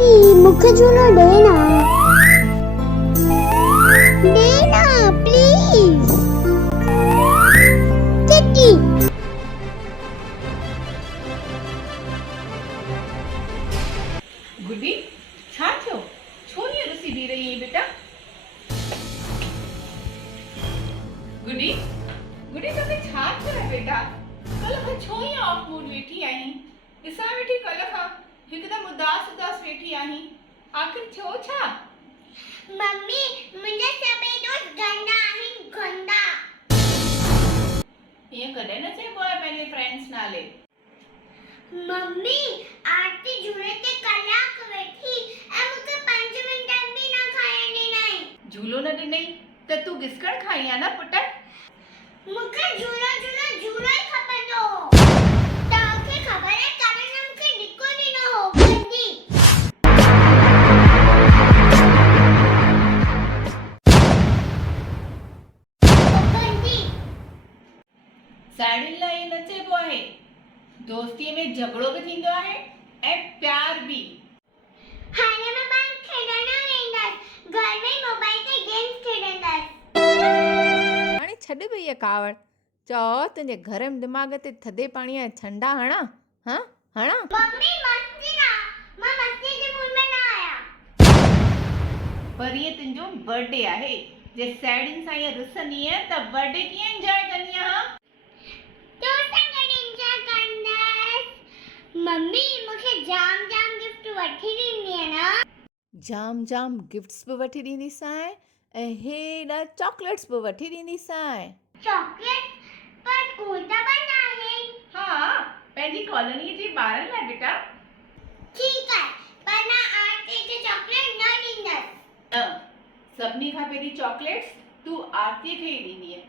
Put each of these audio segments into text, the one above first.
मुखे झूलो देना प्लीज किटी। गुड्डी छा थियो? छो ईअं रुसी बीह रही आहीं बेटा? गुड्डी गुड्डी तोखे छा थियो आहे बेटा? कल्ह खां छो ईअं ऑफ मूड वेठी आहीं? ॾिसां वेठी कल्ह खां हिकदमि उदास वेठी आहीं। आख़िर थियो छा? मम्मी मुंहिंजा सभई दोस्त गंदा आहिनि गंदा। ईअं कॾहिं न चइबो आहे पंहिंजे फ्रेंड्स नाले। मम्मी आरती झूले ते कलाक वेठी ऐं मूंखे 5 मिंट बि न खाइण ॾिनई। झूलो न ॾिनई त तूं गिस्कण खाई आहे न पुट? मूंखे झूलो ई खपंदो हो। तव्हांखे ख़बर आहे करण ने मूंखे धिको ॾिनो हो गंदी। साड़ियुनि लाइ न चइबो आहे। दोस्तीअ में झगड़ो बि थींदो आहे ऐं प्यार बि। हाणे मां ॿाहिरि खेॾण न वेंदसि, घर में मोबाइल ते गेम्स खेॾंदसि। हाणे छॾ भई इहा कावड़। चओ तुंहिंजे गरम दिमाग़ ते थधे पाणीअ जा छंडा हणां? हणां? मम्मी मस्ती ना, मां मस्ती जे मूड में न आहियां। पर ईअं तुंहिंजो बर्थडे आहे। जे साड़ियुनि सां ईअं रुसंदीअ त बर्थडे कीअं एंजॉय कंदीअ? हा तो सां गॾु एंजॉय कंदसि। मम्मी मूंखे जाम गिफ्ट वठी ॾींदी आहे न? जाम गिफ्ट्स बि वठी ॾींदीसांइ ऐं हेॾा चॉकलेट्स बि वठी ॾींदीसांइ। चॉकलेट पर स्कूल त बंदि आहे। हा पंहिंजी कॉलोनी जे ॿारनि लाइ बेटा। ठीकु आहे पर मां आरती खे चॉकलेट न ॾींदसि। न, सभिनी खां पहिरीं चॉकलेट्स तूं आरतीअ खे ई ॾींदीअ।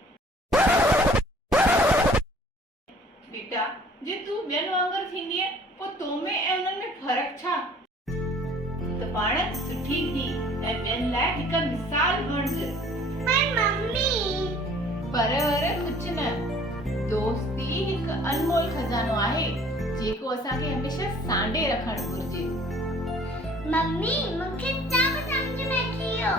बेटा जे तूं ॿियनि वांगुरु थींदीअ पोइ तो में ऐं उन्हनि में फ़र्क़ु छा? त पाण सुठी थी ऐं ॿियनि लाइ हिकु मिसाल बणिजे। पर मम्मी पर कुझु न। दोस्ती हिकु अनमोल खज़ानो आहे जेको असांखे हमेशह सांडे रखणु घुर्जे। मम्मी मूंखे सभु सम्झ में अची वियो।